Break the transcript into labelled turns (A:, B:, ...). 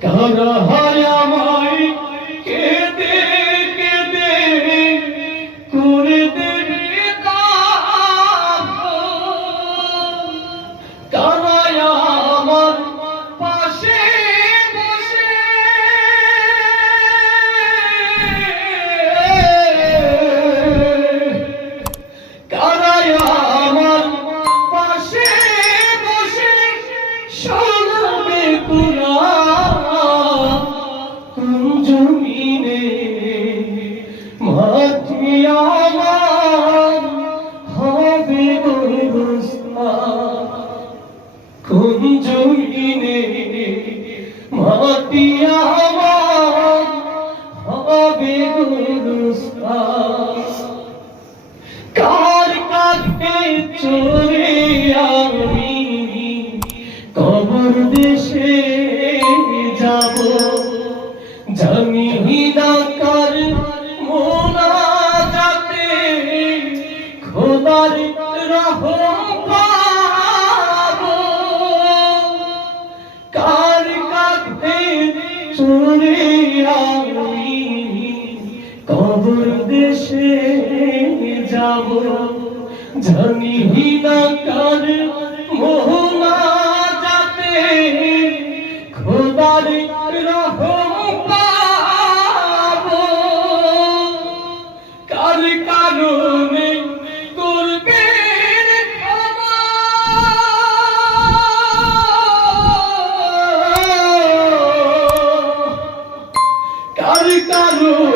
A: তখন কুরআন কোন জমিনে আমার হবে কোন জমিনে আমার হবে কার কাছে চলে যাব। জানি না কার মোনা যাতে খোদার রহম পাবো। কার কাছে চলে আমি কবর দেশে যাব। জানি না কার তারি রহম পাবো কার কারণে কার কারণে